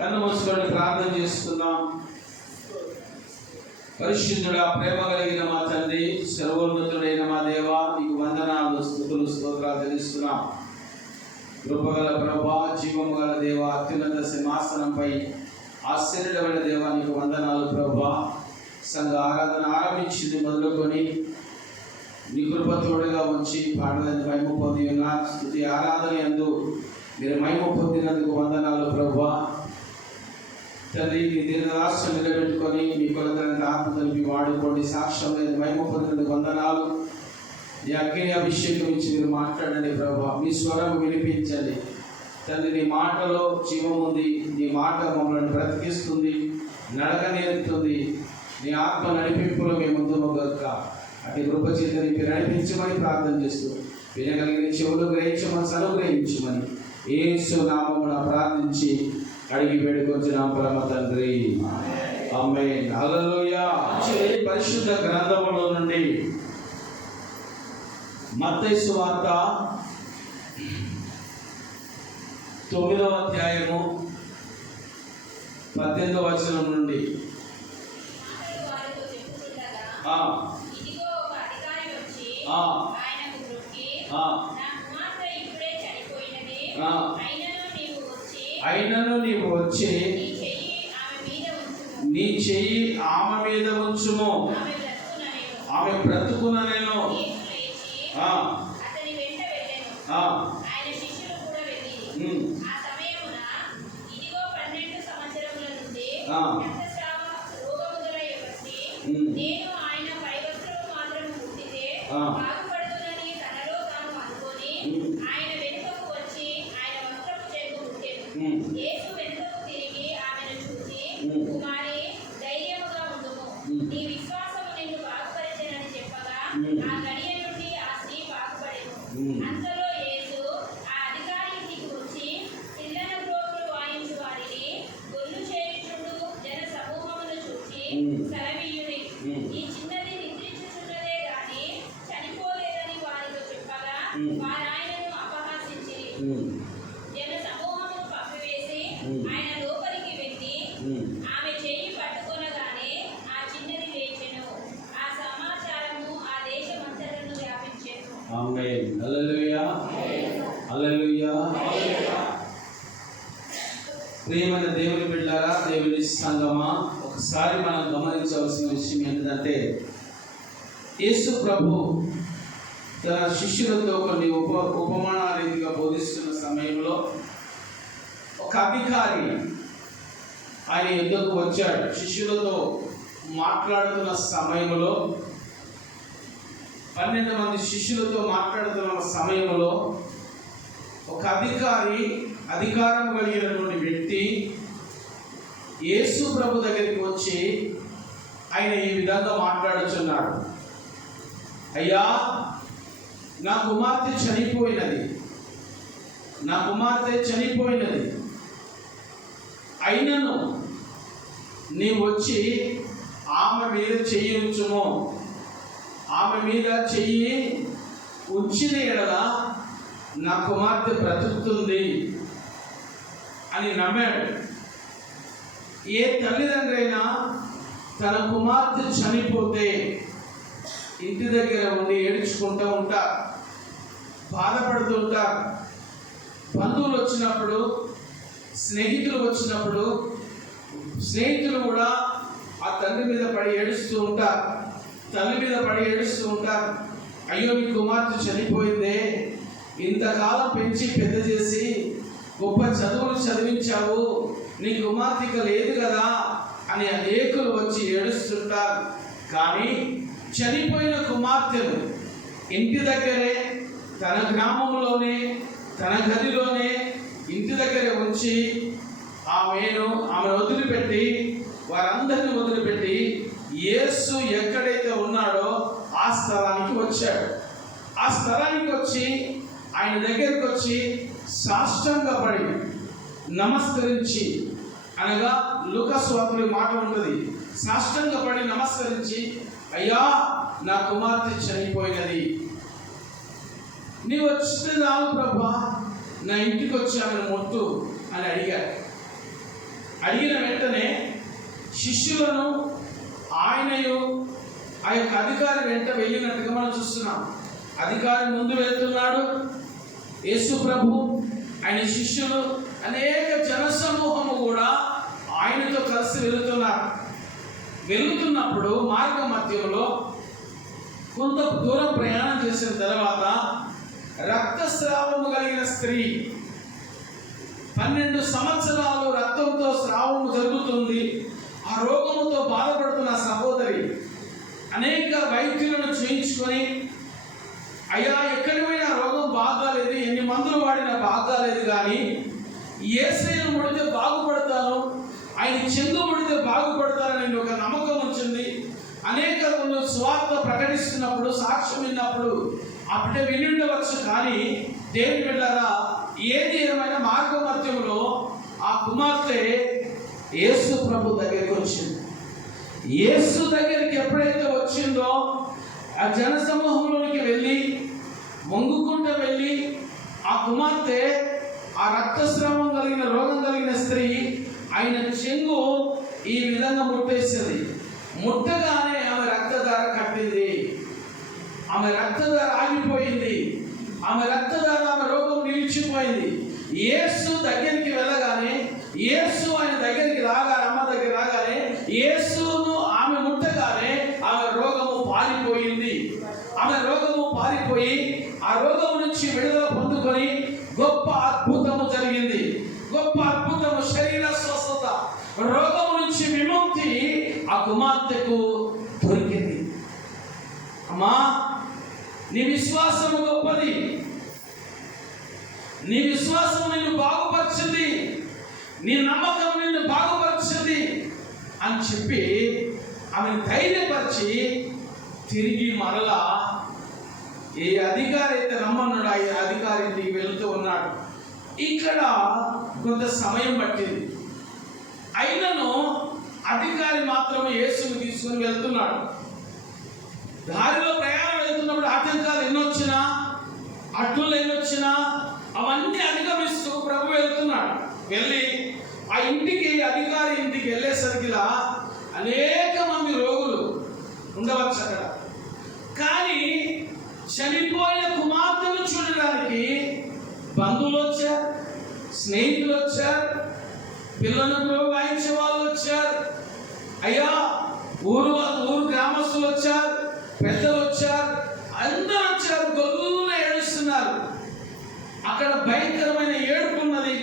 కన్ను మూసుకొని ప్రార్థన చేసుకుందాం. పరిశుద్ధుడా, ప్రేమ కలిగిన మా తండ్రి, సర్వోన్నతుడైన మా దేవా, నీకు వందనాలు, స్తుతులు, స్తోత్రాలు తెలుస్తున్నాం. కృపగల ప్రభా, జీవము గల దేవ, అత్యున్నత సింహాసనంపై ఆశ్చర్యమైన దేవా, నీకు వందనాలు ప్రభా. సంఘ ఆరాధన ఆరంభించింది మొదలుకొని నీ కృప తోడుగా ఉంచి పాటలను మహిమ పొంది ఉన్నా. స్తుతి ఆరాధన యందు మీరు మహిమ పొందినందుకు వందనాలు ప్రభా. తండ్రి, నీ దీర్ఘరాష్ట్రం నిలబెట్టుకొని నీ కొలతలను ఆత్మ తెలిపి వాడుకోండి. సాక్ష్యం లేదు మహిమ పొందినందుకు వందనాలు. నీ అగ్ని అభిషేకం ఇచ్చి మీరు మాట్లాడండి ప్రభా. మీ స్వరం వినిపించండి తండ్రి. నీ మాటలో జీవం ఉంది. నీ మాట మమ్మల్ని బ్రతికిస్తుంది, నడక నేర్పుతుంది. నీ ఆత్మ నడిపింపులో మేము ముందు గక్క అటు కృప చేత నీకు నడిపించమని ప్రార్థన చేస్తూ వినగలిగిన చెవులు గ్రహించమని అనుగ్రహించమని యేసు నామమున ప్రార్థించి అడిగి వేడుకొంచున్నాం పరమ తండ్రి, ఆమేన్. హల్లెలూయా. పరిశుద్ధ గ్రంథములో నుండి మత్తయి సువార్త 9వ అధ్యాయము 18వ వచనం నుండి అయినను నీవు వచ్చి నీ చెయ్యి ఆమె మీద ఉంచుము, ఆమె బ్రతుకుననేను. ఆమె చెయ్యి పట్టుకొనగానే ఆ చిన్నది లేచెను. ఆ సమాచారము ఆ దేశమంతటను వ్యాపించెను. ఆమేన్. హల్లెలూయా, హల్లెలూయా. ప్రియమైన దేవుని బిడ్డలారా, దేవుని సంగమా, ఒకసారి మనం గమనించవలసిన విషయం ఏంటంటే, యేసు ప్రభు తన శిష్యులతో కొన్ని ఉపమానాల రీతిగా బోధిస్తున్న సమయంలో ఒక అధికారి ఆయన ఎదురుకు వచ్చాడు. శిష్యులతో మాట్లాడుతున్న సమయంలో 12 మంది శిష్యులతో మాట్లాడుతున్న సమయంలో ఒక అధికారి, అధికారం కలిగినటువంటి వ్యక్తి యేసు ప్రభు దగ్గరికి వచ్చి ఆయన ఈ విధంగా మాట్లాడుచున్నాడు. అయ్యా, నా కుమార్తె చనిపోయినది, నా కుమార్తె చనిపోయినది. అయినను నీవు వచ్చి ఆమె మీద చెయ్యి ఉంచుము, ఆమె మీద చెయ్యి ఉంచిన ఎడల నా కుమార్తె బ్రతుకుతుంది అని నమ్మాడు. ఏ తల్లిదండ్రైనా తన కుమార్తె చనిపోతే ఇంటి దగ్గర ఉండి ఏడ్చుకుంటూ ఉంటారు, బాధపడుతూ ఉంటారు. బంధువులు వచ్చినప్పుడు, స్నేహితులు వచ్చినప్పుడు, స్నేహితులు కూడా ఆ తండ్రి మీద పడి ఏడుస్తూ ఉంటారు, తల్లి మీద పడి ఏడుస్తూ ఉంటారు. అయ్యో, నీ కుమార్తె చనిపోయిందే, ఇంతకాలం పెంచి పెద్ద చేసి గొప్ప చదువులు చదివించావు, నీ కుమార్తె లేదు కదా అని అనేకులు వచ్చి ఏడుస్తుంటారు. కానీ చనిపోయిన కుమార్తెను ఇంటి దగ్గరే, తన గ్రామంలోనే, తన గదిలోనే, ఇంటి దగ్గరే ఉంచి ఆమెను వదిలిపెట్టి, వారందరిని వదిలిపెట్టి యేసు ఎక్కడైతే ఉన్నాడో ఆ స్థలానికి వచ్చాడు. ఆ స్థలానికి వచ్చి ఆయన దగ్గరికి వచ్చి సాష్టాంగపడి నమస్కరించి, అనగా లూకా సువార్తలో మాట ఉంటుంది, సాష్టాంగపడి నమస్కరించి, అయ్యా, నా కుమార్తె చనిపోయినది, నీవు వచ్చిన చాలు ప్రభా, నా ఇంటికి వచ్చి ఆమెను మొట్టు అని అడిగాడు. అడిగిన వెంటనే శిష్యులను ఆయనయు ఆ యొక్క అధికారి వెంట వెళ్ళినట్టుగా మనం చూస్తున్నాం. అధికారి ముందు వెళ్తున్నాడు, యేసు ప్రభు ఆయన శిష్యులు అనేక జనసమూహము కూడా ఆయనతో కలిసి వెళుతున్నప్పుడు మార్గ మధ్యంలో కొంత దూరం ప్రయాణం చేసిన తర్వాత రక్తస్రావము కలిగిన స్త్రీ, 12 సంవత్సరాలు రక్తంతో స్రావము జరుగుతుంది, ఆ రోగముతో బాధపడుతున్న సహోదరి అనేక వైద్యులను చేయించుకొని, అయ్యా ఎక్కడి పోయినా రోగం బాగాలేదు, ఎన్ని మందులు వాడినా బాగాలేదు, కానీ యేసయ్యను ముడితే బాగుపడతాను, ఆయన చెంగు ముడితే బాగుపడతానని ఒక నమ్మకం వచ్చింది. అనేక స్వార్థ ప్రకటిస్తున్నప్పుడు, సాక్ష్యం విన్నప్పుడు అప్పుడే విని ఉండవచ్చు. కానీ దేవుని బిడ్డలారా, ఏది ఏమైనా మార్గ మధ్యంలో ఆ కుమార్తె యేసు ప్రభు దగ్గరికి వచ్చింది. యేసు దగ్గరికి ఎప్పుడైతే వచ్చిందో ఆ జన సమూహంలోనికి వెళ్ళి మొంగుకుంటూ వెళ్ళి ఆ కుమార్తె, ఆ రక్తస్రావం కలిగిన రోగం కలిగిన స్త్రీ ఆయన చెంగు ఈ విధంగా ముట్టేసింది. ముట్టగానే ఆమె రక్తధార కట్టింది, ఆమె రక్తధార ఆగిపోయింది, ఆమె రక్తధార, ఆమె రోగం నిలిచిపోయింది. యేసు దగ్గరికి వెళ్ళగానే, యేసు ఆయన దగ్గరికి రాగానే, అమ్మ దగ్గర రాగానే, యేసును ఆమె ముట్టగానే ఆమె రోగము పారిపోయింది. ఆమె రోగము పారిపోయి ఆ రోగం నుంచి విడుదల పొందుకొని గొప్ప అద్భుతము జరిగింది. గొప్ప అద్భుతము, శరీర స్వస్థత, రోగము నుంచి విముక్తి ఆ కుమార్తెకు దొరికింది. అమ్మా, నీ విశ్వాసము గొప్పది, నీ విశ్వాసము నిన్ను బాగుపరిచింది, నీ నమ్మకం నిన్ను బాగుపరిచింది అని చెప్పి ఆమెను ధైర్యపరిచి తిరిగి మరలా ఏ అధికారి అయితే రమ్మన్నాడు ఆ అధికారి ఇంటికి వెళుతూ ఉన్నాడు. ఇక్కడ కొంత సమయం పట్టింది. అయినను అధికారి మాత్రం యేసుని తీసుకుని వెళ్తున్నాడు. దారిలో ప్రయాణం వెళ్తున్నప్పుడు ఆటంకాలు ఎన్నొచ్చినా, అడ్డులు ఎన్నొచ్చినా అవన్నీ అధిగమిస్తూ ప్రభు వెళ్తున్నాడు. వెళ్ళి ఆ ఇంటికి, అధికారి ఇంటికి వెళ్ళేసరికిలా అనేక మంది రోగులు ఉండవచ్చు అక్కడ. కానీ చనిపోయిన కుమార్తెను చూడడానికి బంధువులు వచ్చారు, స్నేహితులు వచ్చారు, పిల్లలను వాయించే వాళ్ళు వచ్చారు, అయ్యా ఊరు గ్రామస్తులు వచ్చారు, పెద్దలు వచ్చారు, అందరూ వచ్చారు. గొల్లున ఏడుస్తున్నారు. అక్కడ భయంకరమైన ఏడుపు ఉన్నది.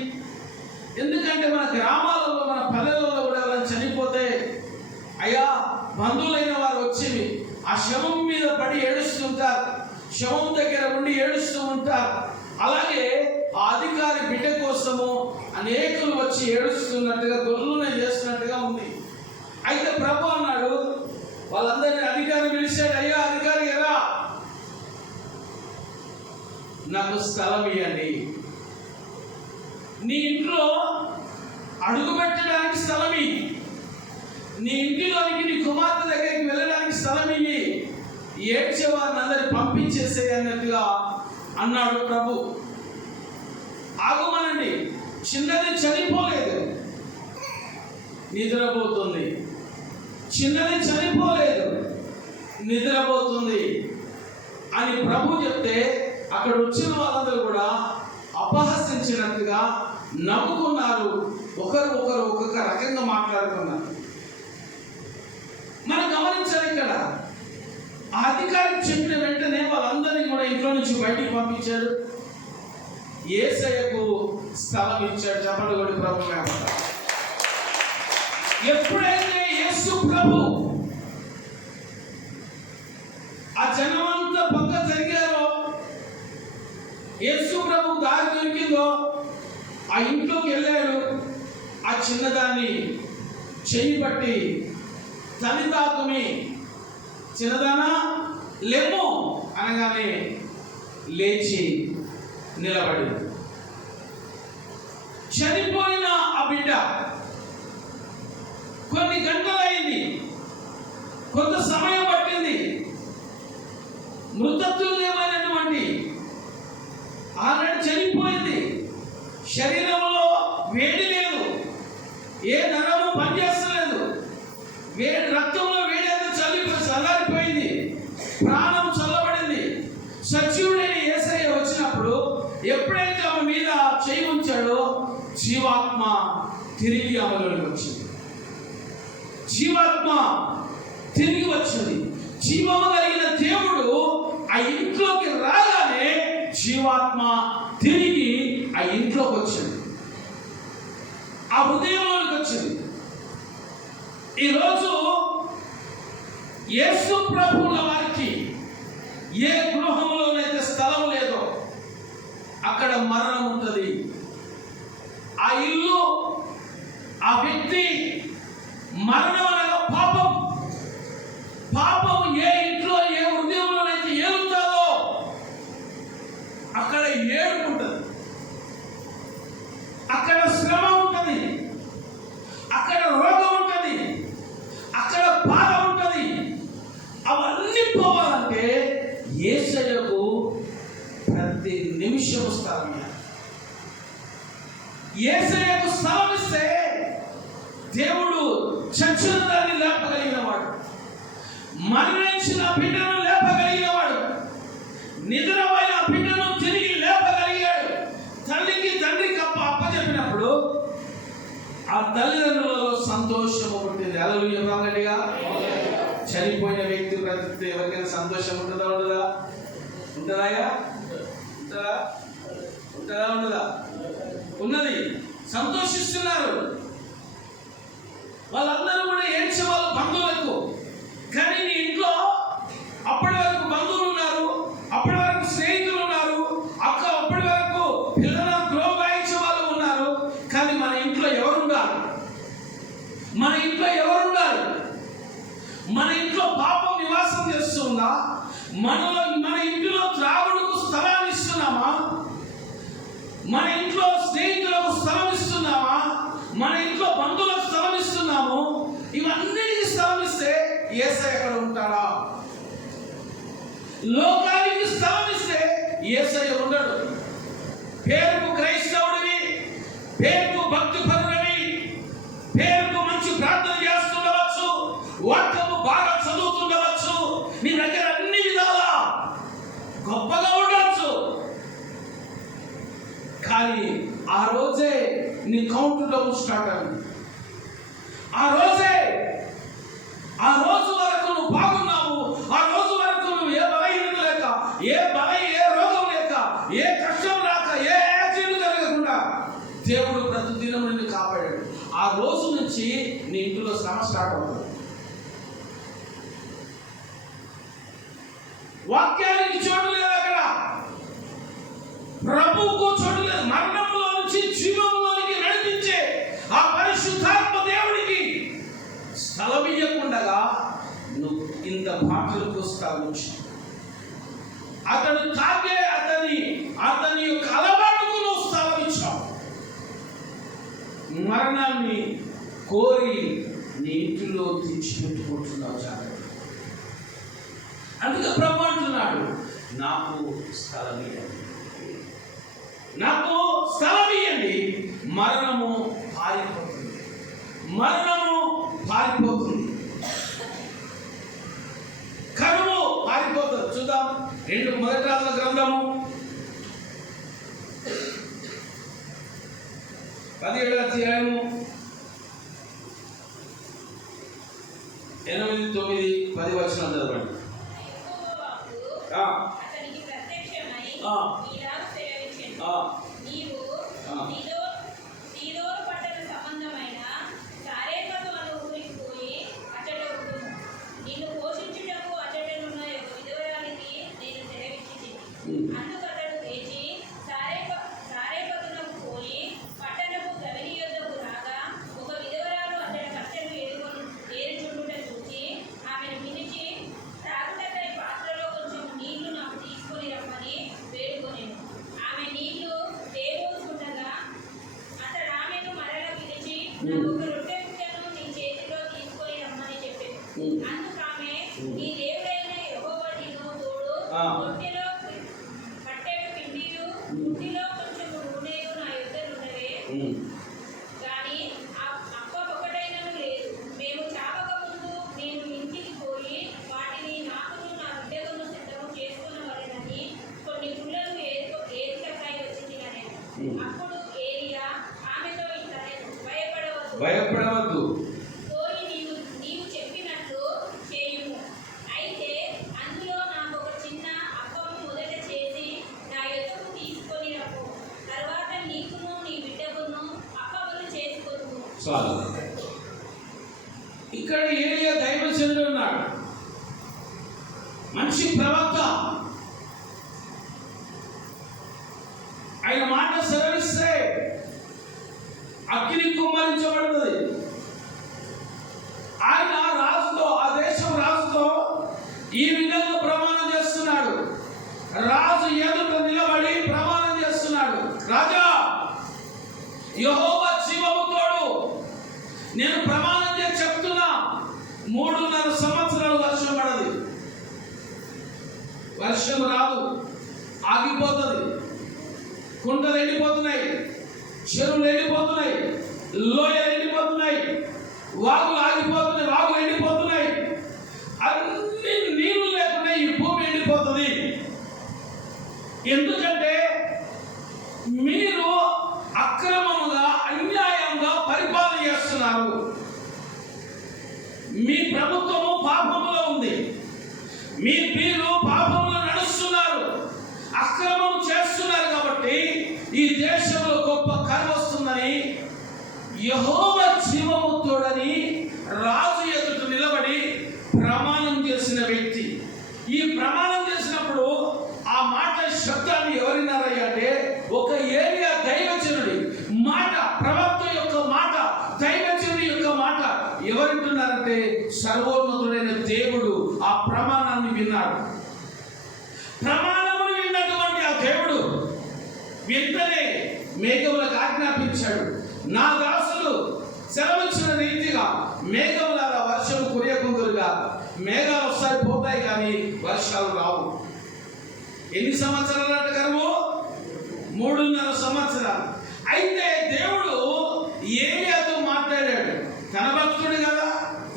ఎందుకంటే మన గ్రామాలలో, మన పల్లెలలో కూడా ఎవరైనా చనిపోతే అయ్యా బంధువులైన వారు వచ్చి ఆ శవం మీద పడి ఏడుస్తుంటారు, శవం దగ్గర ఉండి ఏడుస్తూ ఉంటారు. అలాగే ఆ అధికారి బిడ్డ కోసము అనేకులు వచ్చి ఏడుస్తున్నట్టుగా, గొల్లున చేస్తున్నట్టుగా ఉంది. అయితే ప్రభు అన్నాడు, వాళ్ళందరినీ అధికారి పిలిచాడు, అయ్యా అధికారి ఎలా, నాకు స్థలం ఇవ్వండి, నీ ఇంట్లో అడుగు పెట్టడానికి స్థలం ఇయ్యి, నీ ఇంటిలోనికి, నీ కుమార్తె దగ్గరికి వెళ్ళడానికి స్థలం ఇయ్యి, ఏడ్చే వారిని అందరినీ పంపించేసే అన్నట్టుగా అన్నాడు ప్రభు. ఆగమనండి, చిన్నది చనిపోలేదు, నిద్రపోతుంది, చిన్నది చనిపోలేదు, నిద్రపోతుంది అని ప్రభు చెప్తే అక్కడ వచ్చిన వాళ్ళందరూ కూడా అపహసించినట్టుగా నవ్వుకున్నారు. ఒకరు ఒక్కొక్క రకంగా మాట్లాడుకున్నారు. మనం గమనించాలి, ఇక్కడ ఆ అధికారికి చెప్పిన వెంటనే వాళ్ళందరినీ కూడా ఇంట్లో నుంచి బయటికి పంపించాడు. యేసయ్యకు స్థలం ఇచ్చాడు. చెప్పండి కూడా ప్రభు. ఎప్పుడైతే యేసు ప్రభు ఆ జనమంతా పక్క జరిగారో, యేసు ప్రభు దారి దొరికిందో, ఆ ఇంట్లోకి వెళ్ళాడు. ఆ చిన్నదాన్ని చెయ్యి పట్టి తల్లి తాకుని, చిన్నదానా లేము అనగానే లేచి నిలబడి, చనిపోయిన ఆ బిడ్డ కొన్ని గంటలైంది, కొంత సమయం పట్టింది, మృతత్వమైనటువంటి ఆల్రెడీ చనిపోయింది, శరీరంలో వేడి లేదు, ఏ నరము పనిచేస్తలేదు, వేడి రక్తంలో వేడి అంతా చల్లారిపోయింది, ప్రాణం చల్లబడింది. సజీవుడైన యేసయ్య వచ్చినప్పుడు ఎప్పుడైతే ఆమె మీద చేయి ఉంచాడో జీవాత్మ తిరిగి ఆమెలోకి వచ్చింది. జీవాత్మ తిరిగి వచ్చింది. జీవము కలిగిన దేవుడు ఆ ఇంట్లోకి రాగానే జీవాత్మ తిరిగి ఆ ఇంట్లోకి వచ్చింది, ఆ హృదయంలోకి వచ్చింది. ఈరోజు యేసు ప్రభువుల వారికి ఏ గృహంలోనైతే స్థలం లేదో అక్కడ మరణం ఉంటుంది. ఆ ఇల్లు, ఆ వ్యక్తి మరణం అనగా పాపం. పాపం ఏ ఇంట్లో ఏ హృదయంలోనైతే ఏలుతుందో అక్కడ ఏడుపు ఉంటుంది, అక్కడ శ్రమ ఉంటుంది, అక్కడ రోగం ఉంటుంది, అక్కడ బాధ ఉంటుంది. అవన్నీ పోవాలంటే యేసయ్యకు ప్రతి నిమిషం స్థలం ఇవ్వాలి. యేసయ్యకు స్థలం ఇస్తే దేవుడు చచ్చిన దాన్ని లేపగలిగిన వాడు, మరణించిన బిడ్డను లేపగలిగిన వాడు, నిద్రపోయిన బిడ్డను తిరిగి లేపగలిగాడు. తల్లికి తండ్రికి అప్పచెప్పినప్పుడు ఆ తల్లిదండ్రులలో సంతోషము ఉంటుంది. హల్లెలూయా ప్రాంగడిగా. చనిపోయిన వ్యక్తి బ్రతికితే ఎవరికైనా సంతోషం ఉంటుందా? ఉండదా? ఉంటుందా? ఉంటుందా? ఉంటుందా? ఉండదా? ఉన్నది. సంతోషిస్తున్నారు. వాళ్ళందరూ కూడా ఏడ్చే వాళ్ళు బంధువులకు. కానీ నీ ఇంట్లో అప్పటి వరకు బంధువులు ఉన్నారు, అప్పటి వరకు స్నేహితులు ఉన్నారు, అప్పటి వరకు పిల్లలను ద్రోగాయించే వాళ్ళు ఉన్నారు. కానీ మన ఇంట్లో ఎవరు ఉండాలి? మన ఇంట్లో ఎవరు ఉండాలి? మన ఇంట్లో పాపం నివాసం చేస్తుందా? మన ఇంటిలో త్రాగుడుకు స్థలాన్ని ఇస్తున్నామా? మన ఇంట్లో స్నేహితులకు స్థలం ఇస్తున్నామా? మన ఇంట్లో బంధువులకు స్థలం ఇస్తున్నాము? ఇవన్నిటికీ స్థలం ఇస్తే యేసయ్య ఎక్కడ ఉంటాడా? లోకానికి స్థలం ఇస్తే యేసయ్య ఉండడు. పేరుకు క్రైస్తవుడివి, పేరుకు భక్తి పరుడివి, పేరుకు మంచి ప్రార్థన చేస్తుండవచ్చు, వాక్యము బాగా చదువుతుండవచ్చు, నీ దగ్గర అన్ని విధాలా గొప్పగా ఉండవచ్చు. కానీ ఆ రోజే నీ కౌంట్ డౌన్ స్టార్ట్ అయింది. ఆ రోజు వరకు నువ్వు బాగున్నావు. ఆ రోజు వరకు నువ్వు ఏ బలహీనత లేక, ఏ రోగం లేక, ఏ కష్టం రాక, ఏ యాక్సిడెంట్ జరగకుండా దేవుడు ప్రతి దినం నిన్ను కాపాడాడు. ఆ రోజు నుంచి నీ ఇంట్లో శ్రమ స్టార్ట్ అవుతుంది. వాక్యానికి చోటు లేదు అక్కడ, ప్రభువుకు చోటు లేదు. మరణంలో నుంచి జీవంలోనికి నడిపించే ఆ పరిశుద్ధాత్మ దేవుడికి స్థలం ఇవ్వకుండగా నువ్వు ఇంత మాటలకు స్థలం ఇచ్చావు. అతను తాగే అతని యొక్క అలవాటుకు నువ్వు స్థలం ఇచ్చావు. మరణాన్ని కోరి నీ ఇంటిలో తెచ్చిపెట్టుకుంటున్నావు. జాగ్రత్త. అందుకే ప్రభు అంటున్నాడు, నాకు స్థలం ఇవ్వండి, నాకు స్థలం ఇవ్వండి. మరణము పారిపోతుంది, మరణము పారిపోతుంది, కరువు పారిపోతుంది. చూద్దాం 2 మొదటి రాజుల గ్రంథము 17వ అధ్యాయము 8, 9, 10 వచనం చదవండి. అతనికి ప్రత్యక్షమై ఇలాగ సెలవిచ్చెను, నీవు సీదోను పట్టణ సంబంధమైన సారేపతు అను ఊరికి పోయి అచ్చట ఉండుము. నిన్ను పోషించుటకు అచ్చటనున్న ఒక విధవరాలికి నేను సెలవిచ్చితిని. అందుకు అతడు లేచి సారేపతునకు పోయి పట్టణపు గవిని యొద్దకు రాగా ఒక విధవరాలు అతడి కట్టెను ఏరుచుండుట చూసి ఆమెను పిలిచి త్రాగుటకై పాత్రలో కొంచెం నీళ్లు నాకు తీసుకొని రమ్మని వేడుకొనెను. ఆమె నీళ్లు తేబోతుండగా అతడు ఆమెను మరల పిలిచి నాకు ఒక రొట్టె ముక్కను నీ చేతిలో తీసుకొని రమ్మని చెప్పాను. అందుకు ఆమె, నీ దేవుడైన యెహోవా నీకు తోడు, రొట్టెలో పట్టెడు పిండియు బుడ్డిలో కొంచెం నూనెయు నా యొద్ద ఉన్నవే. కానీ అప్ప భయపడవద్దు. పోయి నీవు చెప్పినట్లు చేయుము. అయితే అందులో నాకు ఒక చిన్న అప్పము మొదట చేసి నా యొద్దకు తీసుకొని రప్పు. తర్వాత నీకును నీ బిడ్డకును అప్పములు చేసుకొనుము. చాలు. ఇక్కడ ఏలియా దైవజనుడు ఉన్నాడు, మంచి ప్రవక్త. ఆయన మాట సెలవిస్తే అగ్ని కుమ్మరించబడుతుంది. ఆయన రాజుతో, ఆ దేశం రాజుతో ఈ విధంగా ప్రమాణం చేస్తున్నాడు. రాజు ఎదుట నిలబడి ప్రమాణం చేస్తున్నాడు. రాజా, యెహోవా జీవము తోడు, నేను ప్రమాణం చేసి చెప్తున్నా, 3.5 సంవత్సరాలు వర్షం పడదు. వర్షం రాదు, ఆగిపోతుంది. కుంటలు ఎండిపోతున్నాయి, చెరువులు ఎండిపోతున్నాయి, లోయలు ఎండిపోతున్నాయి, వాగులు ఆగిపోతున్నాయి, వాగులు ఎండిపోతున్నాయి. అన్ని నీళ్లు లేకుండా ఈ భూమి ఎండిపోతుంది. ఎందుకంటే మీరు అక్రమముగా, అన్యాయంగా పరిపాలన చేస్తున్నారు. మీ ప్రభుత్వము పాపములో ఉంది. మీరు పాపములో నడుస్తున్నారు, అక్రమం చేస్తున్నారు. కాబట్టి ఈ దేశంలో గొప్ప కరువు వస్తుందని యెహోవా జీవము తోడని రాజు ఎదుట నిలబడి ప్రమాణం చేసిన వ్యక్తి. ఈ ప్రమాణం చేసినప్పుడు ఆ మాట శబ్దాన్ని ఎవరిన్నారయ్యా అంటే, ఒక ఏలియా దైవజనుడి మాట, ప్రవక్త యొక్క మాట, దైవజనుడి యొక్క మాట ఎవరింటున్నారంటే సర్వోన్నతుడైన దేవుడు ఆ ప్రమాణాన్ని విన్నాడు. ప్రమాణమును విన్నటువంటి ఆ దేవుడు వెంటనే మేఘములకు ఆజ్ఞాపించాడు, నా దాసులు సెలవిచ్చిన రీతిగా మేఘములారా వర్షం కురియకుందురుగా. మేఘాలు ఒకసారి పోతాయి కానీ వర్షాలు రావు. ఎన్ని సంవత్సరాలు అంటే కరువు? 3.5 సంవత్సరాలు. అయితే దేవుడు ఏలియాతో మాట్లాడాడు. తన భక్తుడు కదా,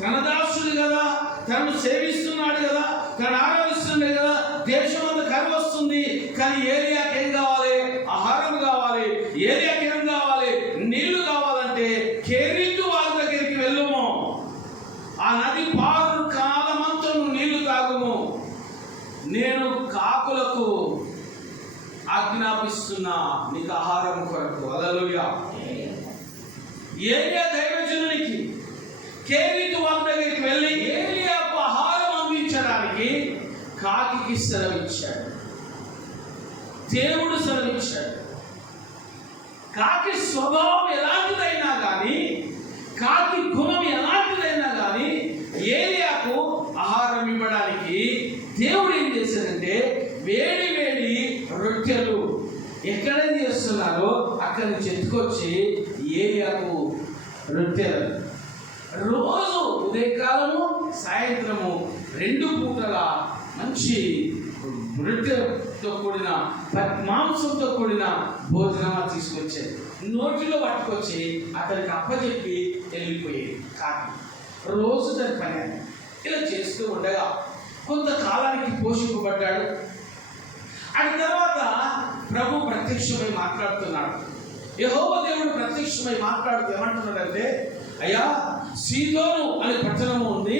తన దాసుడు కదా, తనను సేవిస్తున్నాడు కదా, తను ఆరాధిస్తున్నాడు కదా. దేశం అంతా కరువు వస్తుంది, కానీ ఏలియాకి ఏం కావాలి? ఆహారం కావాలి. ఏలియాకి ఏం కావాలి? నీళ్లు కావాలంటే కెరీతు వాగు దగ్గరికి వెళ్ళుము, ఆ నది పారు కాలమంతా నీళ్లు తాగుము, నేను కాకులకు ఆజ్ఞాపిస్తున్నా నీకు ఆహారం కొరకు. హల్లెలూయా. ఏలియా దైవజనునికి కెరీతు వాగు దగ్గరికి వెళ్ళి ఏలియాకు ఆహారం అందించడానికి కాకికి సెలవిచ్చాడు. దేవుడు సెలవిచ్చాడు. కాకి స్వభావం ఎలాంటిదైనా కానీ, కాకి గుణం ఎలాంటిదైనా కానీ ఏలియాకు ఆహారం ఇవ్వడానికి దేవుడు ఏం చేశాడంటే, వేడి వేడి రొట్టెలు ఎక్కడైనా చేస్తున్నారో అక్కడి నుంచి ఎత్తుకొచ్చి ఏలియాకు రొట్టెలు రోజు ఉదయకాలము సాయంత్రము 2 పూటల మంచి రొట్టెతో కూడిన మాంసంతో కూడిన భోజనం తీసుకొచ్చేది. నోటిలో పట్టుకొచ్చి అతనికి అప్పచెప్పి వెళ్ళిపోయేది కాకి. రోజు దాని పని. ఇలా చేస్తూ ఉండగా కొంతకాలానికి పోషింపబడ్డాడు. ఆ తర్వాత ప్రభు ప్రత్యక్షమై మాట్లాడుతున్నాడు. యెహోవా దేవుడు ప్రత్యక్షమై మాట్లాడుతూ ఏమంటున్నాడంటే, అయ్యా, సీదోను అనే పట్టణము ఉంది,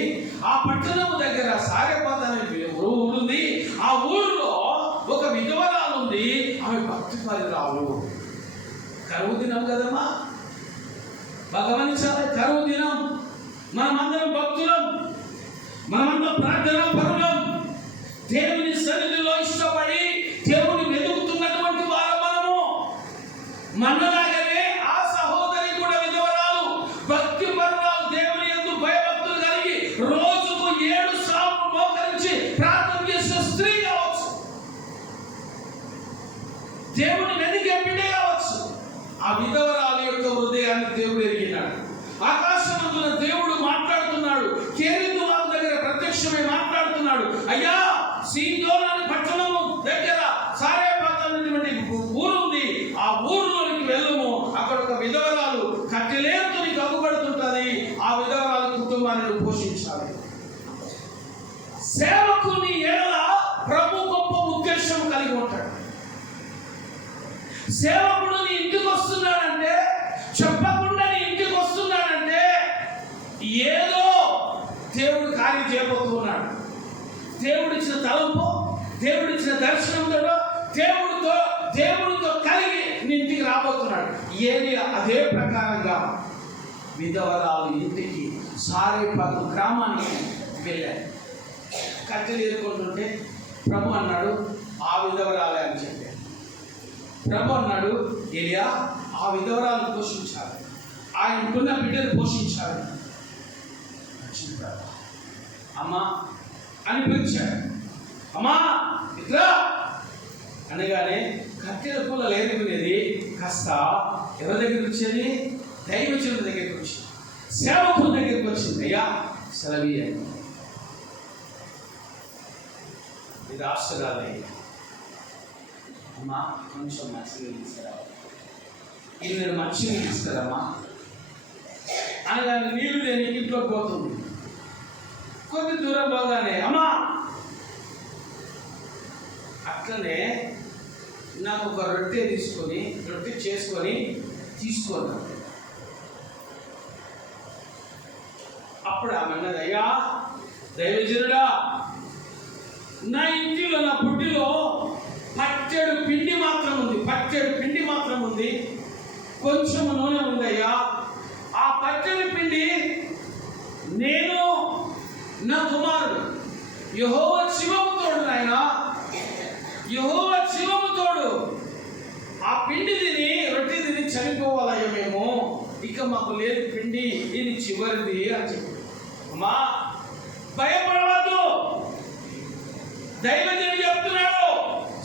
ఆ పట్టణము దగ్గర సారెపత్ అనే ఊరు ఉంది. ఆ ఊరిలో ఒక విధవరాలు ఉంది, ఆమె భక్తిపరురాలు. కరువు దినం కదమ్మా, భగవనించాలి. కరువు దినం. మనమందరం భక్తులం, మనమందరం ప్రార్థనా పరులం, దేవుని సన్నిధిలో ఇష్టపడి దేవుని వెతుకుతున్నటువంటి వారు మనము. మనలాగనే ఆ సహోదరి కూడా విధవరాలు, భక్తి పరురాలు, దేవుని యందు భయభక్తులు కలిగి రోజుకు 7 సార్లు మోకరించి ప్రార్థన చేసే స్త్రీ కావచ్చు, దేవుని వెతికే బిడ్డ కావచ్చు. ఆ విధవరాలు యొక్క హృదయాన్ని దేవుడు ఎరిగినాడు. ఆకాశమందున దేవుడు మాట్లాడుతున్నాడు. కెరీతు వాగు దగ్గర ప్రత్యక్షమై మాట్లాడుతున్నాడు. అయ్యా, సీదోను అనే పట్టణము దగ్గర సారెపత్ అనేటువంటి ఊరు ఉంది, ఆ ఊరిలోనికి వెళ్ళుము. అక్కడ ఒక విధవరాలు కట్టెలేరుతో నీకు అగ్గుపడుతుంటుంది. ఆ విధవరాలు కుటుంబాన్ని పోషించాలి. సేవకుని ఎడల ప్రభు గొప్ప ఉద్దేశం కలిగి ఉంటాడు. సేవకుడు నీ ఇంటికి వస్తున్నాడంటే, చెప్పకుండా నీ ఇంటికి వస్తున్నాడంటే చేయబోతూ ఉన్నాడు. దేవుడిచ్చిన తలంపు, దేవుడిచ్చిన దర్శనంతో దేవుడితో కలిగి నీ ఇంటికి రాబోతున్నాడు. ఏలియా అదే ప్రకారంగా విధవరాలు ఇంటికి సారేపాకు గ్రామానికి వెళ్ళాడు. కట్టెలు ఏరుకుంటుంటే ప్రభు అన్నాడు, ఆ విధవరాలే అని చెప్పాడు. ప్రభు అన్నాడు, ఏలియా ఆ విధవరాలను పోషించాలి, ఆయనకున్న బిడ్డను పోషించాలి. అమ్మా అని పిలిచాడు. అమ్మా ఇట్లా అనగానే కట్టెల పూల లేనుకునేది కాస్త ఎవరి దగ్గరికి వచ్చేది? దైవజనుల దగ్గరికి వచ్చింది, సేవకుల దగ్గరికి వచ్చింది. అయ్యా సెలవి అని. ఇది ఆశ్చర్యాలయ్యా. అమ్మా కొంచెం మంచిగా తీసుకురావా, ఇన్ని మంచిగా తీసుకురామా అనగానే నీళ్ళు లేని ఇంట్లోకి పోతుంది. కొద్ది దూరం పోగానే అమ్మా అట్లనే నాకు ఒక రొట్టె చేసుకొని తీసుకున్నాను. అప్పుడు ఆమె అన్నది, అయ్యా దైవజనుడా, నా ఇంటిలో నా బుడ్డిలో పట్టెడు పిండి మాత్రం ఉంది, కొంచెం నూనె ఉందయ్యా. ఆ పట్టెడు పిండి నేను నా కుమారుడు యెహోవా శివము తోడు, నాయన యెహోవా శివము తోడు, ఆ పిండి తిని రొట్టె తిని చనిపోవాలయ్యా మేము, ఇక మాకు లేదు పిండి, ఇది చివరిది అని చెప్పి. అమ్మా భయపడవద్దు, దైవజనుడు చెప్తున్నాడు,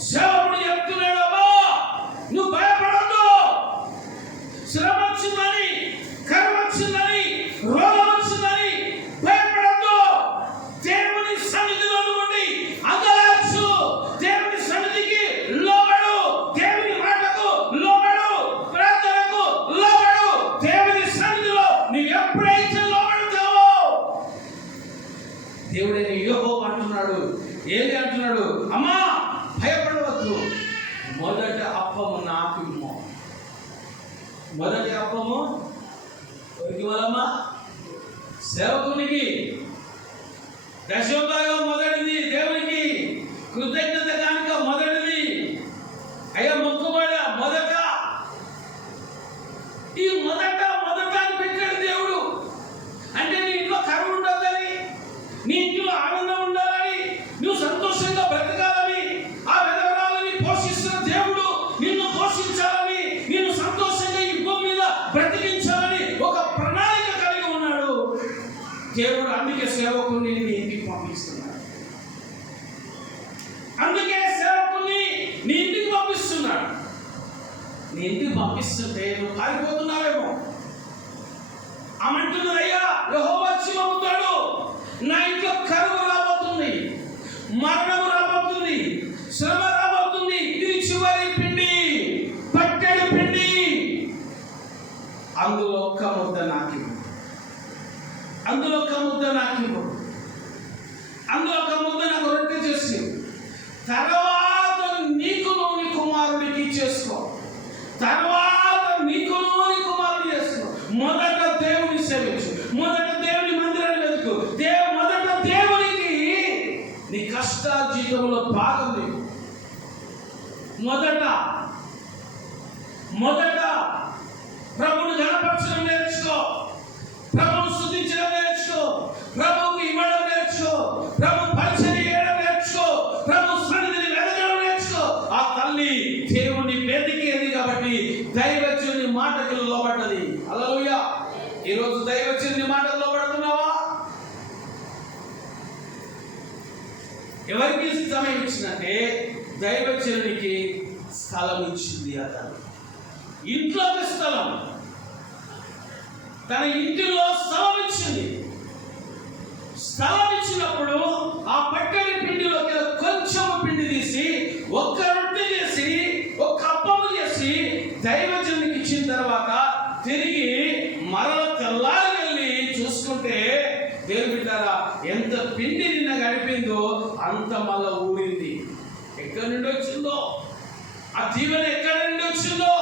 సేవకుడు చెప్తున్నాడు, అమ్మా నువ్వు భయపడవద్దు. శ్రమ వచ్చిందని, కర్మ వచ్చిందని, రోగం వచ్చిందని భయపడద్దు. దేవుని సన్నిధిలో ఉండి అంగలార్చు, దేవుని సన్నిధికి లోబడు, దేవుని మాటకు లోబడు, ప్రార్థనకు లోబడు. దేవుని సన్నిధిలో నువ్వు ఎప్పుడైతే లోబడతావో దేవుడైన యెహోవా అంటున్నాడు, ఏది అంటున్నాడు, అమ్మా భయపడవద్దు, మొదటి అప్పము నాకు ఇమ్ము. మొదటి అప్పము ఎవరికి ఇవ్వాలమ్మా? సేవకునికి. దశమభాగం మొదటిది దేవునికి, కృతజ్ఞత కానుక మొదటిది. అయ్యా మొక్కుబడ మొదట, ఈ మొదట అని పెట్టాడు దేవుడు. అంటే నీ ఇంట్లో కరువు ఉండాలని, నీ ఇంట్లో ఆనందం ఉండాలని, నువ్వు సంతోషంగా బ్రతకాలని, ఆ విధవరాలని పోషిస్తున్న దేవుడు నిన్ను పోషించాలని, నిన్ను సంతోషంగా ఈ భూమి మీద బ్రతికించాలని ఒక ప్రణాళిక కలిగి ఉన్నాడు దేవుడు. అందుకే సేవకుని నీ ఇంటికి పంపిస్తున్నాడు. నీ ఇంటికి పంపిస్తుంటే నువ్వు పారిపోతున్నావేమో. అమంటున్నది, అయ్యా యెహోవా శివముతోడు, నా ఇంట్లో కరువు రాబోతుంది, మరణము రాబోతుంది, శ్రమ రాబోతుంది, ఇది చివరి పిండి, పట్టెడు పిండి, అందులో ఒక్క ముద్ద నాకివ్వు, అందులో ఒక ముద్ద నాకివ్వు, అందులో ఒక ముద్ద నాకు రొట్టె చేసి, తర్వాత నీకు నీ కుమారుడికి చేసుకో, తర్వాత నీకు నీ కుమారుడు చేసుకో. మొదట దేవుని సేవించు, మొదట దేవుని మందిరాన్ని వెతుకు, మొదట దేవునికి నీ కష్టార్జితంలో భాగం నీకు. మొదట ప్రభువుని గణపరచడం నేర్చుకో, ప్రభువుని స్తుతించడం నేర్చుకో, ప్రభువుకి ఇవ్వడం నేర్చుకో, ప్రభు పరిచయం చేయడం నేర్చుకో, ప్రభు సన్నిధిని వెతకడం నేర్చుకో. ఆ తల్లి దేవుని వెతికేది కాబట్టి దైవజనుని మాటకు లోబడ్డది. హల్లెలూయా. ఈరోజు దైవజనుని మాటకు లోబడుతున్నావా? ఎవరికి సమయం ఇచ్చిందంటే దైవజనునికి స్థలం ఇచ్చింది. అతను ఇంట్లోకి స్థలం, తన ఇంటిలో స్థలం ఇచ్చింది. స్థలం ఇచ్చినప్పుడు ఆ పట్టెడి పిండిలోకి కొంచెం పిండి తీసి ఒక్క రొట్టె చేసి ఒక్క అప్పము చేసి దైవజనునికి ఇచ్చిన తర్వాత తిరిగి మరల తెల్లారి వెళ్ళి చూసుకుంటే దేవుని బిడ్డలారా, ఎంత పిండి నిన్న గడిపిందో అంత మళ్ళా ఊరింది. ఎక్కడి నుండి వచ్చిందో ఆ దీవెన, ఎక్కడి నుండి వచ్చిందో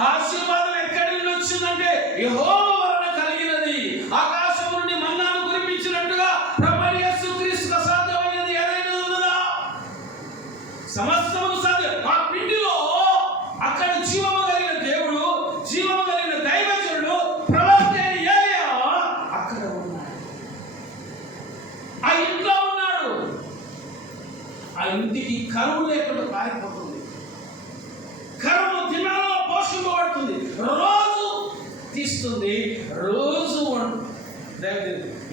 ఆ ఆశీర్వాదం ఎక్కడి నుండి వచ్చిందంటే యెహోవా వలన కలిగినది. ఆకాశం నుండి మన్నాను కురిపించినట్టుగా ప్రభువు యేసు ఇంటికి కరువు లేకుండా పారిపోతుంది. కరువు దినాలలో పోషింపబడుతుంది. రోజు తీస్తుంది, రోజు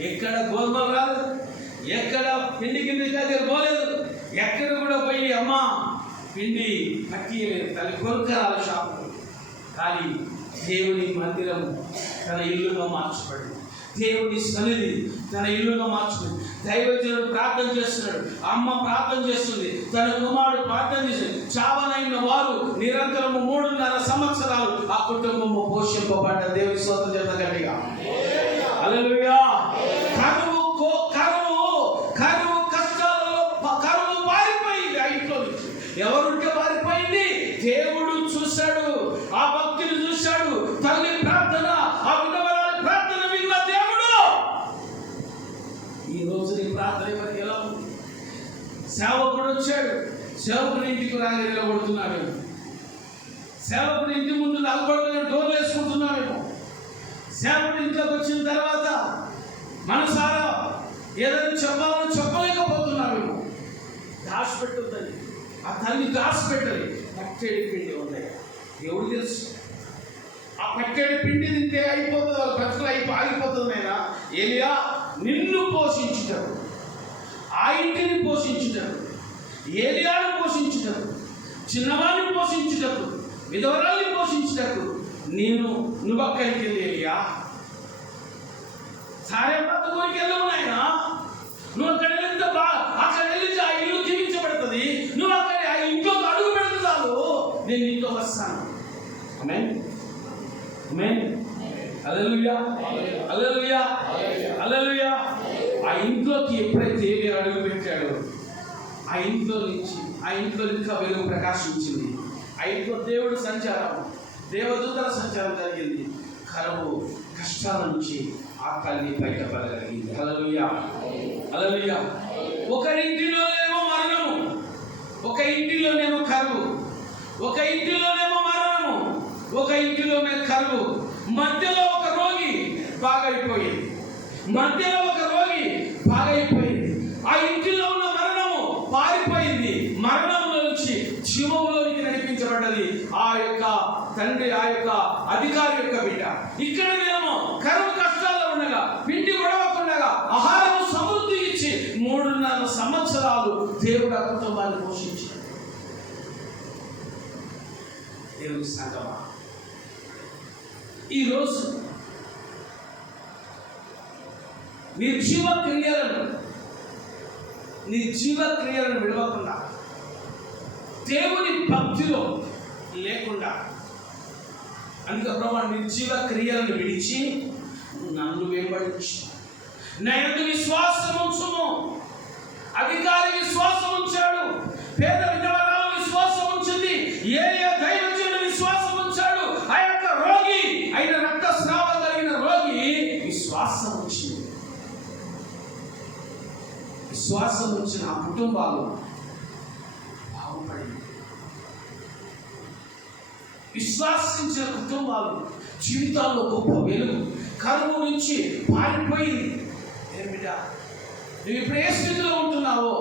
ఎక్కడ గోధుమలు రాలేదు, ఎక్కడ పిండి కింది దగ్గర పోలేదు, ఎక్కడ కూడా పోయి అమ్మ పిండి పట్టియలేదు, తల్లి కొనుక్కరాల షాపు. కానీ దేవుని మందిరం తన ఇల్లుగా మార్చబడింది. దేవుని సన్నిధి తన ఇల్లుగా మార్చుకుంది. దైవజనుడు ప్రార్థన చేస్తున్నాడు, అమ్మ ప్రార్థన చేస్తుంది, తన కుమారుడు ప్రార్థన చేస్తుంది. చావనైన వారు నిరంతరము 3.5 సంవత్సరాలు ఆ కుటుంబము పోషింపబడ్డ. దేవుని స్తోత్రం చేత గట్టిగా హల్లెలూయా. కరువు కష్టాలలో కరువు పారిపోయింది. ఆ ఇంట్లో నుంచి ఎవరుంటే పారిపోయింది? దేవుడు చూశాడు, ఆ భక్తులు చూశాడు, తల్లి ప్రార్థన, ఆ విధవరాలి ప్రార్థన విన్న దేవుడు ఈ రోజు నీ ప్రార్థన ఎవరికి ఎలా ఉంది? సేవకుడు వచ్చాడు, సేవకుని ఇంటికి రాగా నిలబడుతున్నాడేమో, సేవకుని ఇంటి ముందు నిలబడుతున్న డోర్లు వేసుకుంటున్నాడేమో, సేవకుడు ఇంట్లోకి వచ్చిన తర్వాత మనసారా ఏదైనా చెప్పాలని చెప్పలేకపోతున్నామేమో. దాచిపెట్టుద్దని ఆ తల్లి దాచిపెట్టది. పట్టేడి పిండి ఉన్నాయి, ఎవరు తెలుసు? ఆ పట్టేడి పిండి తింటే అయిపోతుంది, వాళ్ళ బ్రతుకులు ఆగిపోతుంది. అయినా ఏలియా నిన్ను పోషించుతాడు, ఆ ఇంటిని పోషించుతాడు, ఏలియాను పోషించుతాడు, చిన్నవాడిని పోషించుటకు, విధవరాల్ని పోషించుటకు నువ్వు అక్కడికి వెళ్ళి ఏలియా సారేపాత ఊరికి వెళ్ళవు నాయన. నువ్వు అక్కడ వెళ్తే అక్కడ వెళ్తే ఆ ఇల్లు దీవించబడుతుంది. నువ్వు అక్కడ ఆ ఇంట్లో అడుగు పెడితే చాలు, నేను నీతో వస్తాను. ఆమేన్, ఆమేన్, హల్లెలూయా, హల్లెలూయా, హల్లెలూయా. ఆ ఇంట్లోకి ఎప్పుడైతే ఏలియా అడుగు పెట్టాడో ఆ ఇంట్లో నుంచి ఇంకా వెలుగు ప్రకాశించింది. ఆ ఇంట్లో దేవుడు సంచారం, దేవదూతల సంచారం జరిగింది. కరువు కష్టాల నుంచి ఆ తల్లి బయటపడగలిగింది. హల్లెలూయా, హల్లెలూయా. ఒక ఇంటిలోనేమో మరణము, ఒక ఇంటిలోనేమో కరువు, ఒక ఇంటిలోనేమో మరణము, ఒక ఇంటిలోనే కరువు. మధ్యలో ఒక రోగి బాగైపోయింది, మధ్యలో ఒక రోగి బాగైపోయింది. ఆ ఇంటిలో ఉన్న మరణము పారిపోయింది, మరణంలో నుంచి జీవంలోనికి నడిపించబడ్డది ఆ యొక్క తండ్రి, ఆ యొక్క అధికారి యొక్క బిడ్డ. ఇక్కడనేమో కరువు కష్టాల్లో ఉండగా, పిండి గొడవకుండగా ఆహారం సమృద్ధి ఇచ్చి 3.5 సంవత్సరాలు దేవుడు ఆ కుటుంబాన్ని పోషించాడు. దేవుని సంగమా, ఈరోజు నీ జీవ క్రియలను విడవకుండా, దేవుని భక్తిలో లేకుండా, అందుకే ప్రభు నిర్జీవ క్రియలను విడిచి నన్ను వెంబడించు, నా యందు విశ్వాసం ఉంచుము. అధికారి విశ్వాసం ఉంచాడు, పేద విధవరాలు విశ్వాసం ఉంచింది, ఏలియా దైవజనుడు విశ్వాసం ఉంచాడు, ఆ యొక్క రోగి అయిన రక్తస్రావం కలిగిన రోగి విశ్వాసం ఉంచింది. విశ్వాసం ఉంచిన ఆ కుటుంబాలు బాగుపడింది. విశ్వాసించిన కుటుంబాలు జీవితాల్లో గొప్ప వెలుగు. కరువు నుంచి పారిపోయింది. ఏమిటా నువ్వు ఇప్పుడు ఏ స్థితిలో ఉంటున్నావో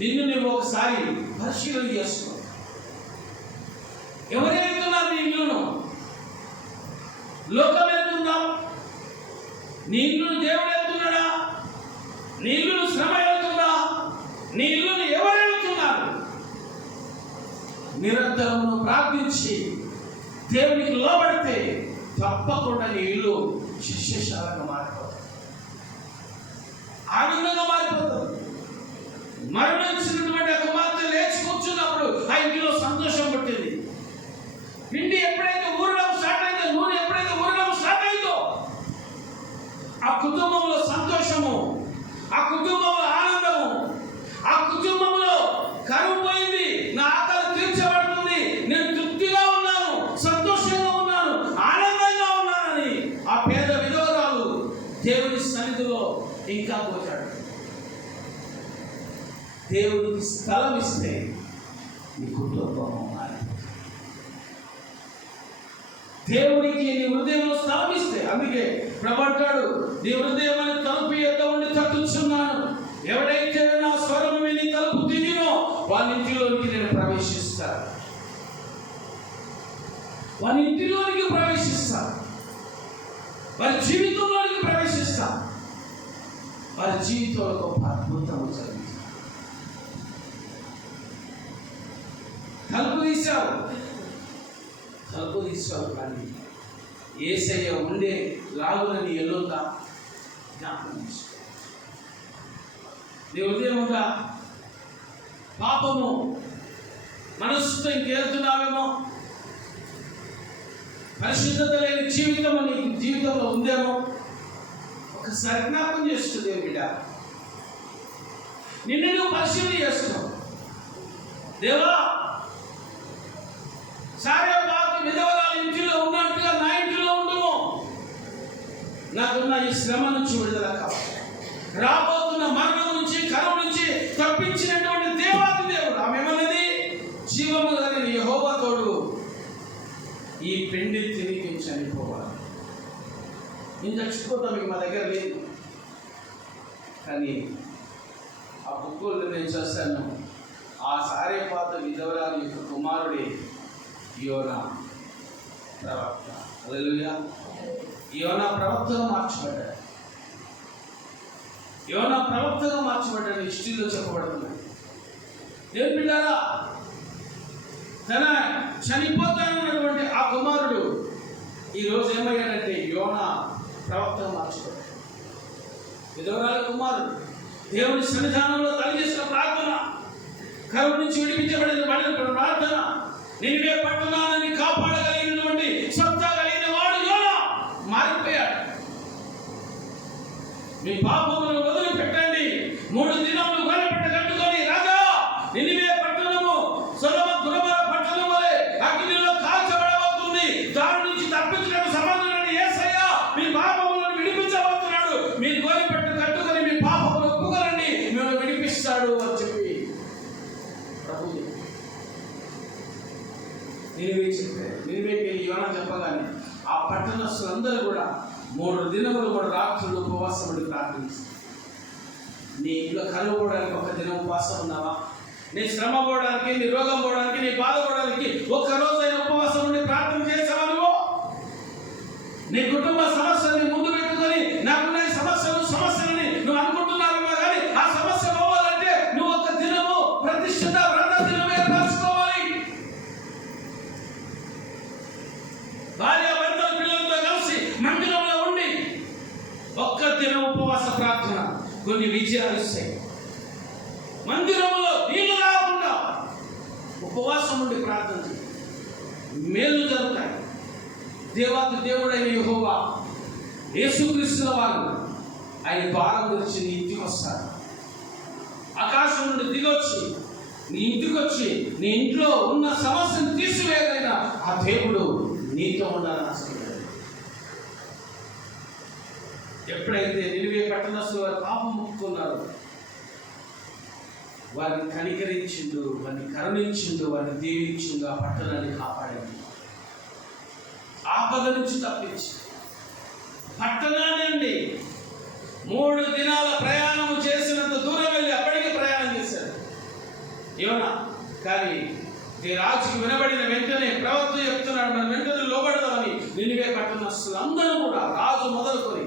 నిన్ను నువ్వు ఒకసారి పరిశీలన చేసుకో. ఎవరు వెళ్తున్నారు నీ ఇల్లును? లోకం వెళ్తుందా? నీ ఇల్లును దేవుడు వెళ్తున్నాడా? నీ ఇల్లును శ్రమ వెళ్తుందా? నీ ఇల్లును ఎవరు వెళ్తున్నారు? నిరంతరము ప్రార్థించి దేవునికి లోబడితే తప్పకుండా నీ ఇల్లు శిష్యశాలంగా మారిపోతుంది, ఆనందంగా మారిపోతుంది. మరణించినటువంటి ఆ కుమార్తె లేచి కూర్చున్నప్పుడు ఆ ఇంటిలో సంతోషం పుట్టింది. పిండి ఎప్పుడైతే ఊరడం స్టార్ట్ అయిందో, నూనె ఎప్పుడైతే ఊరడం స్టార్ట్ అయిందో, ఆ కుటుంబంలో సంతోషము, ఆ కుటుంబంలో ఆనందము, ఆ కుటుంబంలో కరువు పోయింది, నా ఆకలి తీర్చబడుతుంది, నేను తృప్తిగా ఉన్నాను, సంతోషంగా ఉన్నాను, ఆనందంగా ఉన్నానని ఆ పేద విధవరాలు దేవుని సన్నిధిలో ఇంకా పోతాడు. దేవునికి స్థలం ఇస్తే నీ కుటుంబం మారిపోతుంది. దేవునికి నీ హృదయంలో స్థలం ఇస్తే, అందుకే ప్రభువు అంటాడు, నీ హృదయం అని తలుపు యొద్ద ఉండి తట్టుచున్నాను, ఎవడైతే నా స్వరం విని తలుపు దిగినో వాడిని వారి ఇంటిలోనికి ప్రవేశిస్తా, వారి జీవితంలోనికి ప్రవేశిస్తా, వారి జీవితంలో గొప్ప అద్భుతము జరిగింది. తలుపు తీశావు కానీ యేసయ్య ఉండే లాగులని ఎల్లుందా జ్ఞాపకం తీసుకో. నీ ఉదయముగా పాపము మనస్సుతో ఇంకేళ్తున్నావేమో, పరిశుద్ధత లేని జీవితం నీకు జీవితంలో ఉందేమో, ఒకసారి జ్ఞాపకం చేస్తుంది బిడ్డ. నిన్ను నువ్వు పరిశీలన చేస్తున్నావు. దేవా, సారేపాతు విధవరాలు ఇంటిలో ఉన్నట్టుగా నా ఇంటిలో ఉండము. నాకున్న ఈ శ్రమ నుంచి విడుదల కావాలి, రాబోతున్న మరణం నుంచి, కరువు నుంచి తప్పించినటువంటి దేవాది దేవుడు. ఆమె ఏమన్నది? జీవము కలిగిన యెహోవా తోడు ఈ పెండి తిరిగి చనిపోవాలి. నేను చచ్చిపోతా, మీకు మా దగ్గర లేదు. కానీ ఆ బుక్కులు నేను చేస్తాను. ఆ సారేపాతు విధవరాలు యొక్క కుమారుడే యోనా ప్రవక్త. హల్లెలూయా. యోనా ప్రవక్తగా మార్చబడ్డాడు. యోనా ప్రవక్తగా మార్చబడ్డాడు. హిస్టరీలో చెప్పబడుతున్నాడు. దేవుని బిడ్డలారా, తన చనిపోతానన్నటువంటి ఆ కుమారుడు ఈరోజు ఏమయ్యాడంటే యోనా ప్రవక్తగా మార్చబడ్డాడు. విధవరాల కుమారుడు దేవుని సన్నిధానంలో తల్లి చేసిన ప్రార్థన, కరువు నుంచి విడిపించబడిన ప్రార్థన, నినివే పట్టణాన్ని కాపాడగలిగినటువంటి సత్తా కలిగిన వాడు యోనా మారిపోయాడు. మీ పాపములను వదిలిపెట్టండి, 3 దినములు గొర్రెపిట్ట కట్టుకొని రాజా, నినివే పట్టణము సొదొమ గొమొర్రా పట్టణం వలె అగ్నిలో కాల్చబడబోతుంది. దాని నుంచి తప్పించడం సమర్థుడైన యేసయ్య మీ పాపములను విడిపించబోతున్నాడు. మీరు గొర్రెపిట్ట కట్టుకొని మీ పాపములను ఒప్పుకోనండి, మిమ్మల్ని విడిపిస్తాడు అని చెప్పి ప్రభు నినివేకి యోనా చెప్పగానే ఆ పట్టణస్తులందరూ కూడా 3 దినములు 3 రాత్రులు ఉపవాసం ఉండి ప్రార్థిస్తారు. నీ ఇంట్లో కరువు పోవడానికి 1 దినం ఉపవాసం ఉన్నావా? నీ శ్రమ పోవడానికి, నీ రోగం పోవడానికి, నీ బాధ పోవడానికి 1 రోజైనా ఉపవాసం ఉండి ప్రార్థన చేసావా నువ్వు? నీ కుటుంబ సమస్యల్ని ముందు పెట్టుకొని నాకున్న సమస్యలని నువ్వు అనుకుంటున్నావేమో, కానీ ఆ సమస్య పోవాలంటే నువ్వు 1 దినము ప్రతిష్ఠిత వ్రత దినం ఏర్పరచుకోవాలి. భార్య భర్తల పిల్లలతో కలిసి మందిరంలో ఉండి 1 దినం ఉపవాస ప్రార్థన కొన్ని విజయాలు ఇస్తాయి. మందిరంలో నీళ్లు రాకుండా ఉపవాసం ఉండి ప్రార్థన మేలు జరుగుతాయి. దేవాది దేవుడైన యెహోవా యేసుక్రీస్తుల వారు ఆయన ద్వారం గురించి నీ ఇంటికి వస్తారు. ఆకాశం నుండి దిగొచ్చి నీ ఇంటికి వచ్చి నీ ఇంట్లో ఉన్న సమస్యను తీసివేయగలిగిన ఆ దేవుడు నీతో ఉండాలని ఆశపడ్డాడు. ఎప్పుడైతే నినివే పట్టణస్తులు వారు పాపం మొక్కుకున్నారో వారిని కనికరించిండు, వారిని కరుణించిండు, వారిని దీవించిండు, ఆ పట్టణాన్ని కాపాడింది, ఆపద నుంచి తప్పించి పట్టణాన్ని 3 దినాల ప్రయాణం చేసినంత దూరం వెళ్ళి అప్పటికే ప్రయాణం చేశాడు యోనా. కానీ రాజుకి వినబడిన వెంటనే ప్రవక్త చెప్తున్నాడు, మనం వెంటనే లోబడదామని నినివే పట్టణస్తులు అందరూ కూడా, రాజు మొదలుకొని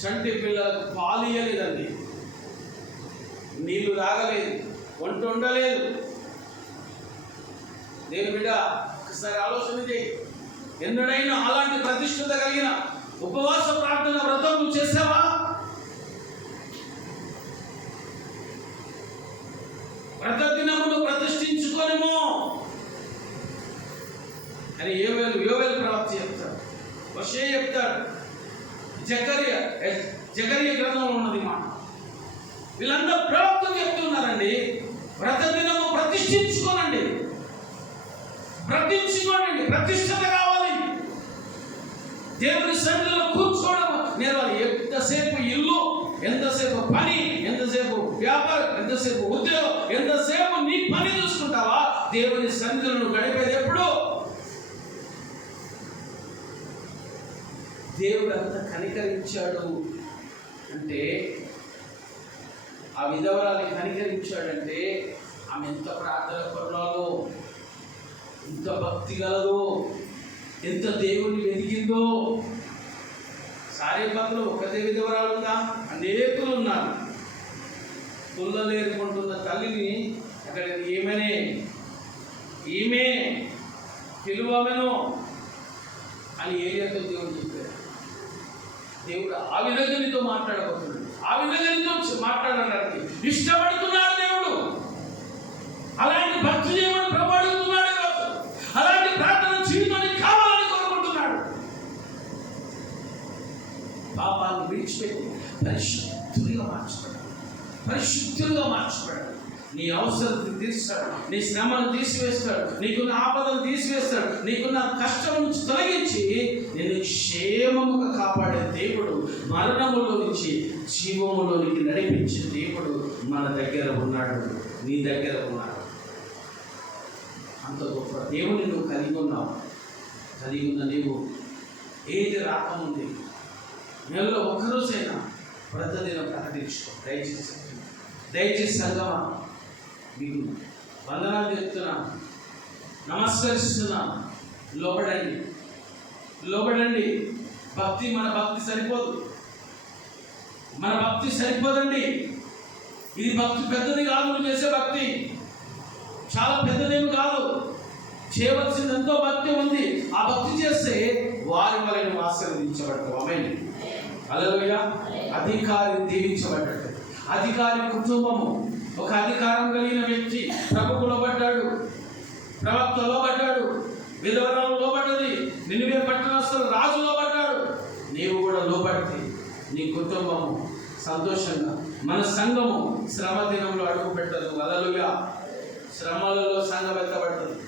చంటి పిల్లలకు పాలు ఇయ్యలేదండి, నీళ్లు తాగలేదు, వంట ఉండలేదు. నేను బిడ్డ ఒకసారి ఆలోచన చేయి. ఎన్నడైనా అలాంటి ప్రతిష్ఠత కలిగిన ఉపవాస ప్రార్థన వ్రతం నువ్వు చేసావా? వ్రత దినమును ప్రతిష్ఠించుకోనేమో అని యోవేలు ప్రవక్త చెప్తాడు, హోషేయ చెప్తాడు, జకరియా గ్రంథంలో ఉన్నది మాట. వీళ్ళందరూ ప్రవక్తలు చెప్తున్నారండి, వ్రత దినము ప్రతిష్ఠించుకోనండి, ప్రతిష్ఠించుకోనండి, ప్రతిష్ఠత కావాలి. దేవుని సన్నిధిలో కూర్చోవడం నేర్వాలి. ఎంతసేపు ఇల్లు, ఎంతసేపు పని, ఎంతసేపు వ్యాపారం, ఎంతసేపు ఉద్యోగం, ఎంతసేపు నీ పని చూసుకుంటావా? దేవుని సన్నిధిలో గడిపేది ఎప్పుడు? దేవుడు అంత కనికరించాడు అంటే, ఆ విధవరాన్ని కనికరించాడంటే ఆమె ఎంత ప్రార్థన పరురాలో. ఎంత భక్తి గలదో, ఎంత దేవుని వెతికిందో. సారేపత్రలో ఒకటే విధవరాలు ఉందా? అనేకులు ఉన్నారు. పుల్లలేరుకుంటున్న తల్లిని అక్కడ ఈమె పిలువమెను అని ఏలియాతో దేవుడు చెప్పాడు. దేవుడు ఆ విధంగా నీతో మాట్లాడబోతున్నాడు, ఆ విధంగా నీతో మాట్లాడడానికి ఇష్టపడుతున్నాడు దేవుడు. అలాంటి భక్తి చేయమని ప్రభాడుతున్నాడు. అలాంటి ప్రార్థన జీవితానికి కావాలని కోరుకుంటున్నాడు. పాపాన్ని విడిచిపెట్టి పరిశుద్ధులుగా మార్చబడాడు. నీ అవసరం తీర్చాడు, నీ శ్రమను తీసివేస్తాడు, నీకున్న ఆపదను తీసివేస్తాడు, నీకున్న కష్టం నుంచి తొలగించి నేను క్షేమముగా కాపాడే దేవుడు, మరణములో నుంచి జీవములోనికి నడిపించే దేవుడు మన దగ్గర ఉన్నాడు, నీ దగ్గర ఉన్నాడు. అంత గొప్ప దేవుని నువ్వు కలిగి ఉన్నావు. కలిగి ఉన్న నీవు ఏది రాకముంది నెలలో ఒక్కరోజైనా ప్రతిదినం ప్రకటించుకో. దయచేసి సంగమా, మీకు వందనాలు చెప్తున్నా, నమస్కరిస్తున్నా. లోబడండి. మన భక్తి సరిపోదండి. ఇది భక్తి పెద్దది కాదు. నువ్వు చేసే భక్తి చాలా పెద్దదేమి కాదు. చేయవలసింది ఎంతో భక్తి ఉంది. ఆ భక్తి చేస్తే వారి వల్ల నువ్వు ఆశీర్వదించబడతావు. ఆమేన్. హల్లెలూయా. అధికారి దీవించబడ్డాడు. అధికారి కుటుంబము, ఒక అధికారం కలిగిన వ్యక్తి ప్రభుకు లోబడ్డాడు, ప్రవక్త లోబడ్డాడు, విధవరాలు లోబడ్డది, నినివే పట్టణస్థులు రాజు లోబడ్డాడు. నీవు కూడా లోబడితే నీ కుటుంబము సంతోషంగా, మన సంఘము శ్రమ దినంలో అడుగు పెట్టదు. హల్లెలూయా. శ్రమలలో సంఘం ఎత్తబడుతుంది,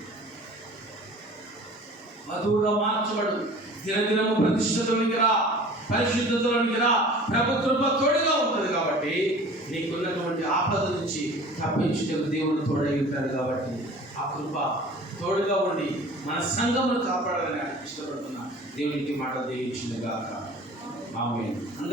మధువుగా మార్చబడు. దినదినము ప్రతిష్ఠితులకి రా, పరిశుద్ధతలోనికి రా. ప్రభు కృప తోడుగా ఉంటుంది కాబట్టి నీకున్నటువంటి ఆపద నుంచి తప్పించుటకు దేవుడు తోడై ఉంటాడు. కాబట్టి ఆ కృప తోడుగా ఉండి మన సంఘమును కాపాడాలని ఇష్టపడుతున్నా దేవునికి మాట దీవించింది గాక. ఆమేన్.